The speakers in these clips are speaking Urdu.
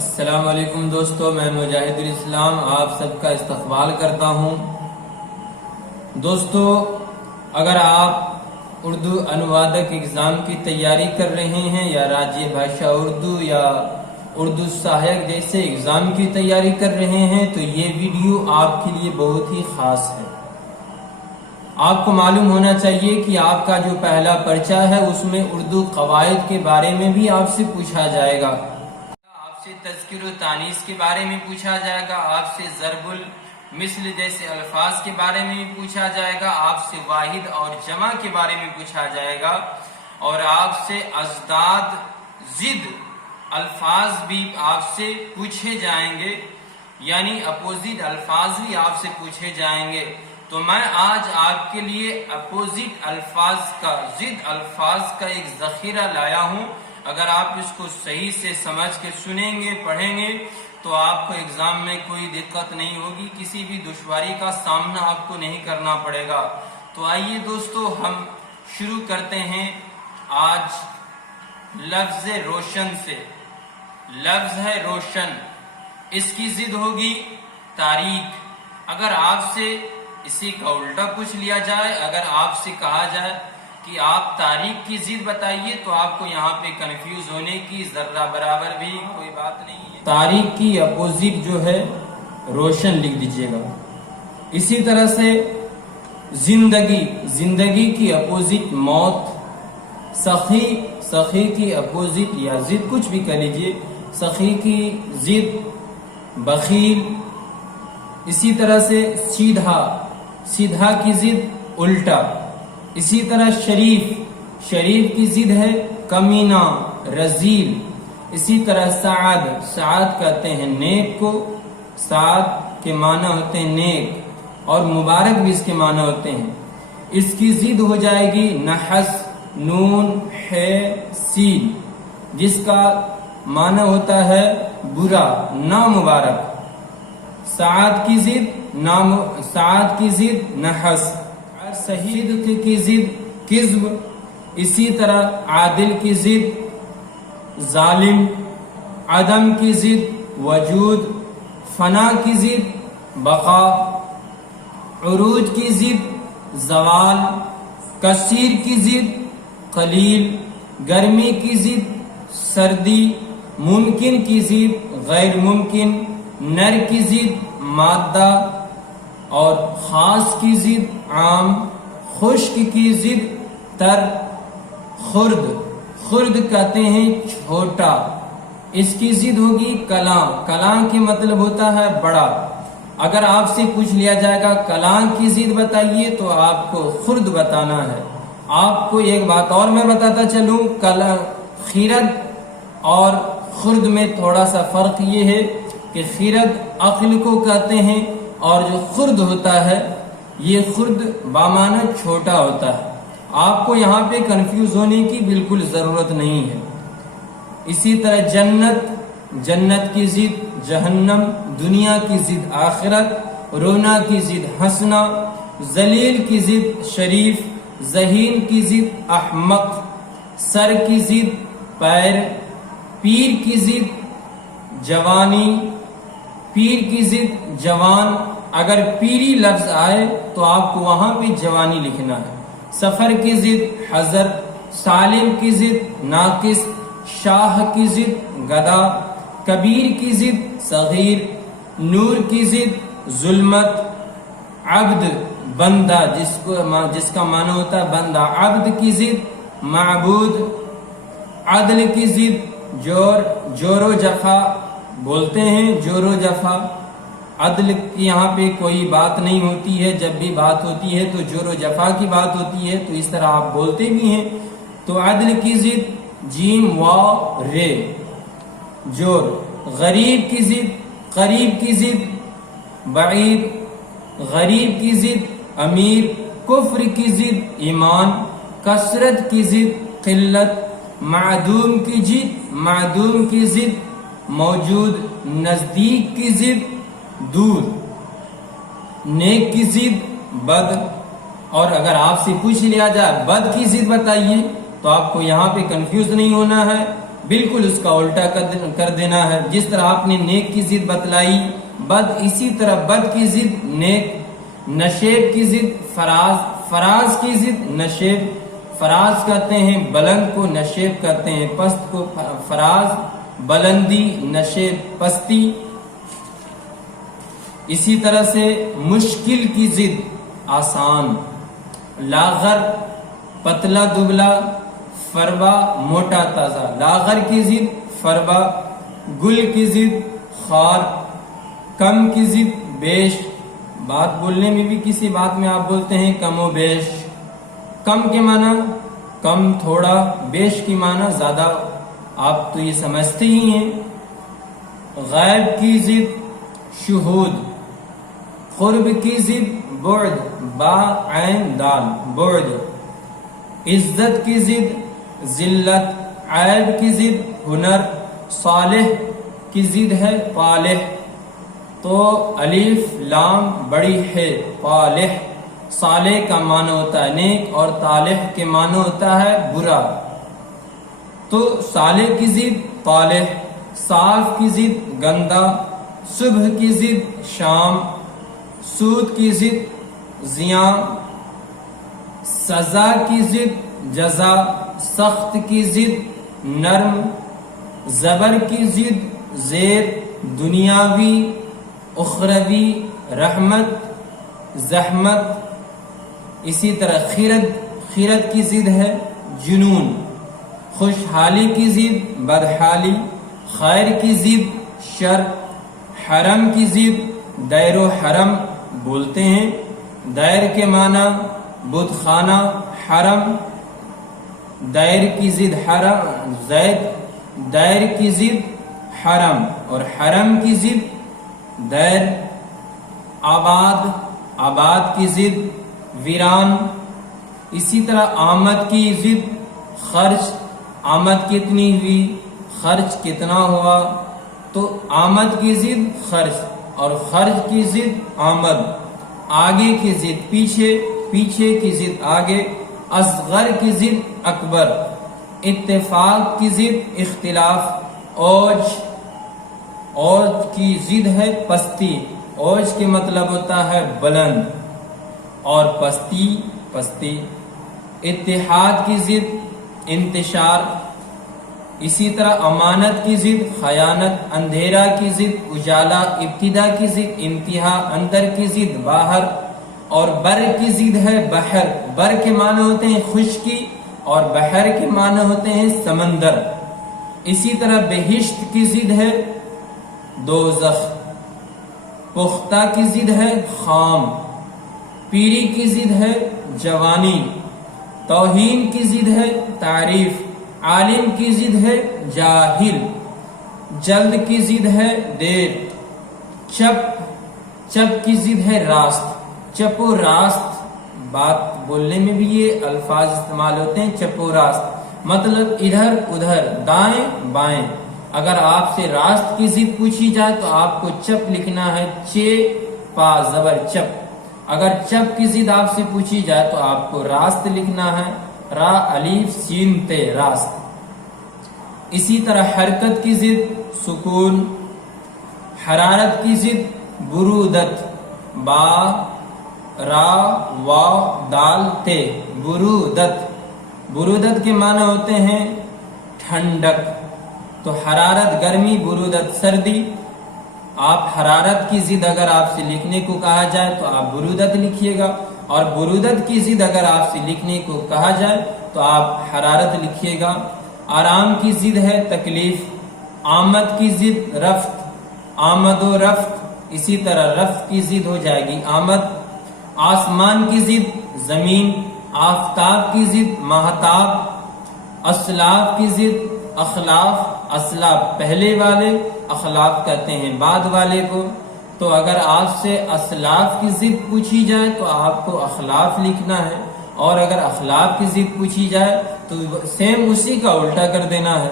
السلام علیکم دوستو، میں مجاہد الاسلام آپ سب کا استقبال کرتا ہوں۔ دوستو، اگر آپ اردو انوادک اگزام کی تیاری کر رہے ہیں یا راجیہ بھاشا اردو یا اردو سہایک جیسے اگزام کی تیاری کر رہے ہیں تو یہ ویڈیو آپ کے لیے بہت ہی خاص ہے۔ آپ کو معلوم ہونا چاہیے کہ آپ کا جو پہلا پرچہ ہے اس میں اردو قواعد کے بارے میں بھی آپ سے پوچھا جائے گا، آپ سے تذکیر و تانیث کے بارے میں پوچھا جائے گا، آپ سے ضرب المثل جیسے الفاظ کے بارے میں بھی پوچھا جائے گا، آپ سے واحد اور جمع کے بارے میں پوچھا جائے گا، اور آپ سے ازداد ضد الفاظ بھی آپ سے پوچھے جائیں گے، یعنی اپوزٹ الفاظ بھی آپ سے پوچھے جائیں گے۔ تو میں آج آپ کے لیے اپوزٹ الفاظ کا، ضد الفاظ کا ایک ذخیرہ لایا ہوں۔ اگر آپ اس کو صحیح سے سمجھ کے سنیں گے، پڑھیں گے تو آپ کو ایگزام میں کوئی دقت نہیں ہوگی، کسی بھی دشواری کا سامنا آپ کو نہیں کرنا پڑے گا۔ تو آئیے دوستو، ہم شروع کرتے ہیں آج لفظ روشن سے۔ لفظ ہے روشن، اس کی ضد ہوگی تاریک۔ اگر آپ سے اسی کا الٹا پوچھ لیا جائے، اگر آپ سے کہا جائے کہ آپ تاریک کی ضد بتائیے تو آپ کو یہاں پہ کنفیوز ہونے کی ذرہ برابر بھی کوئی بات نہیں ہے۔ تاریک کی اپوزٹ جو ہے روشن لکھ دیجئے گا۔ اسی طرح سے زندگی، زندگی کی اپوزٹ موت۔ سخی، سخی کی اپوزٹ یا ضد کچھ بھی کہہ لیجئے، سخی کی ضد بخیل۔ اسی طرح سے سیدھا، سیدھا کی ضد الٹا۔ اسی طرح شریف، شریف کی ضد ہے کمینہ، رذیل۔ اسی طرح سعد، سعد کہتے ہیں نیک کو، سعد کے معنی ہوتے ہیں نیک، اور مبارک بھی اس کے معنی ہوتے ہیں۔ اس کی ضد ہو جائے گی نحس، نون ہے سین، جس کا معنی ہوتا ہے برا، نامبارک۔ سعد کی ضد سعد کی ضد نحس، صدق کی ضد کذب۔ اسی طرح عادل کی ضد ظالم، عدم کی ضد وجود، فنا کی ضد بقا، عروج کی ضد زوال، کثیر کی ضد قلیل، گرمی کی ضد سردی، ممکن کی ضد غیر ممکن، نر کی ضد مادہ، اور خاص کی ضد عام، خشک کی ضد تر، خرد، خرد کہتے ہیں چھوٹا، اس کی ضد ہوگی کلاں، کلاں کی مطلب ہوتا ہے بڑا۔ اگر آپ سے پوچھ لیا جائے گا کلاں کی ضد بتائیے تو آپ کو خرد بتانا ہے۔ آپ کو ایک بات اور میں بتاتا چلوں، خیرد اور خرد میں تھوڑا سا فرق یہ ہے کہ خیرد عقل کو کہتے ہیں، اور جو خرد ہوتا ہے یہ خرد بامعنی چھوٹا ہوتا ہے۔ آپ کو یہاں پہ کنفیوز ہونے کی بالکل ضرورت نہیں ہے۔ اسی طرح جنت، جنت کی ضد جہنم، دنیا کی ضد آخرت، رونا کی ضد ہنسنا، ذلیل کی ضد شریف، ذہین کی ضد احمق، سر کی ضد پیر، پیر کی ضد جوانی، پیر کی ضد جوان۔ اگر پیری لفظ آئے تو آپ کو وہاں پہ جوانی لکھنا ہے۔ سفر کی ضد حضر، سالم کی ضد ناقص، شاہ کی ضد گدھا، کبیر کی ضد صغیر، نور کی ضد ظلمت، عبد بندہ، جس کا معنی ہوتا ہے بندہ، عبد کی ضد معبود، عدل کی ضد جور، جور و جفا بولتے ہیں، جور و جفا۔ عدل کی یہاں پہ کوئی بات نہیں ہوتی ہے، جب بھی بات ہوتی ہے تو جور و جفا کی بات ہوتی ہے، تو اس طرح آپ بولتے بھی ہیں۔ تو عدل کی ضد جیم واو رے جور، غریب کی ضد قریب کی ضد بعید، غریب کی ضد امیر، کفر کی ضد ایمان، کثرت کی ضد قلت، معدوم کی ضد موجود، نزدیک کی ضد دور، نیک کی ضد بد۔ اور اگر آپ سے پوچھ لیا جائے بد کی ضد بتائیے تو آپ کو یہاں پہ کنفیوز نہیں ہونا ہے۔ بالکل اس کا الٹا کر دینا ہے. جس طرح آپ نے نیک کی ضد بتلائی بد، اسی طرح بد کی ضد نیک، نشیب کی ضد فراز، فراز کی ضد نشیب. فراز کہتے ہیں بلند کو، نشیب کہتے ہیں پست کو. فراز بلندی، نشیب پستی. اسی طرح سے مشکل کی ضد آسان، لاغر پتلا دبلا، فربا موٹا تازہ. لاغر کی ضد فربا، گل کی ضد خار، کم کی ضد بیش. بات بولنے میں بھی کسی بات میں آپ بولتے ہیں کم و بیش. کم کے معنی کم تھوڑا، بیش کی معنی زیادہ. آپ تو یہ سمجھتے ہی ہیں. غیب کی ضد شہود، قرب کی ضد بعد، با عین دال بعد. عزت کی ضد ذلت، عیب کی ضد ہنر، صالح کی ضد ہے پالح. تو الف لام بڑی ہے پالح. صالح کا معنی ہوتا ہے نیک اور طالح کے معنی ہوتا ہے برا. تو صالح کی ضد طالح، صاف کی ضد گندا، صبح کی ضد شام، سود کی ضد زیاں، سزا کی ضد جزا، سخت کی ضد نرم، زبر کی ضد زیر، دنیاوی اخروی، رحمت زحمت. اسی طرح خیرت کی ضد ہے جنون. خوشحالی کی ضد بدحالی، خیر کی ضد شر. حرم کی ضد دیر و حرم بولتے ہیں. دیر کے معنی بت خانہ، حرم دیر کی ضد حرم، زید دیر کی ضد حرم، اور حرم کی ضد دیر. آباد، آباد کی ضد ویران. اسی طرح آمد کی ضد خرچ. آمد کتنی ہوئی، خرچ کتنا ہوا. تو آمد کی ضد خرچ اور خرچ کی ضد آمد. آگے کی ضد پیچھے، پیچھے کی ضد آگے. اصغر کی ضد اکبر. اتفاق کی ضد اختلاف. اوج، اوج کی ضد ہے پستی. اوج کے مطلب ہوتا ہے بلند اور پستی پستی. اتحاد کی ضد انتشار. اسی طرح امانت کی ضد خیانت. اندھیرا کی ضد اجالا. ابتدا کی ضد انتہا. اندر کی ضد باہر. اور بر کی ضد ہے بحر. بر کے معنی ہوتے ہیں خشکی اور بحر کے معنی ہوتے ہیں سمندر. اسی طرح بہشت کی ضد ہے دوزخ. پختہ کی ضد ہے خام. پیری کی ضد ہے جوانی. توہین کی ضد ہے تعریف. عالم کی ضد ہے جاہل. جلد کی ضد ہے دیر. چپ کی ضد ہے راست. چپ و راست، بات بولنے میں بھی یہ الفاظ استعمال ہوتے ہیں. چپ و راست مطلب ادھر ادھر، دائیں بائیں. اگر آپ سے راست کی ضد پوچھی جائے تو آپ کو چپ لکھنا ہے. چے پا زبر چپ. اگر چپ کی ضد آپ سے پوچھی جائے تو آپ کو راست لکھنا ہے. را الف سین تے راست. اسی طرح حرکت کی ضد سکون. حرارت کی ضد برودت. با را وا دال تے برودت. برودت کے معنی ہوتے ہیں ٹھنڈک. تو حرارت گرمی، برودت سردی. آپ حرارت کی ضد اگر آپ سے لکھنے کو کہا جائے تو آپ برودت لکھیے گا، اور برودت کی ضد اگر آپ سے لکھنے کو کہا جائے تو آپ حرارت لکھیے گا. آرام کی ضد ہے تکلیف. آمد کی ضد رفت. آمد و رفت. اسی طرح رفت کی ضد ہو جائے گی آمد. آسمان کی ضد زمین. آفتاب کی ضد ماہتاب. اسلاف کی ضد اخلاف. اسلاف پہلے والے، اخلاف کہتے ہیں بعد والے کو. تو اگر آپ سے اسلاف کی ضد پوچھی جائے تو آپ کو اخلاف لکھنا ہے، اور اگر اخلاف کی ضد پوچھی جائے تو سیم اسی کا الٹا کر دینا ہے.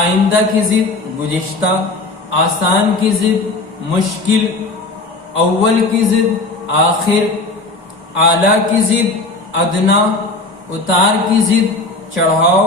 آئندہ کی ضد گزشتہ. آسان کی ضد مشکل. اول کی ضد آخر. اعلیٰ کی ضد ادنا. اتار کی ضد چڑھاؤ.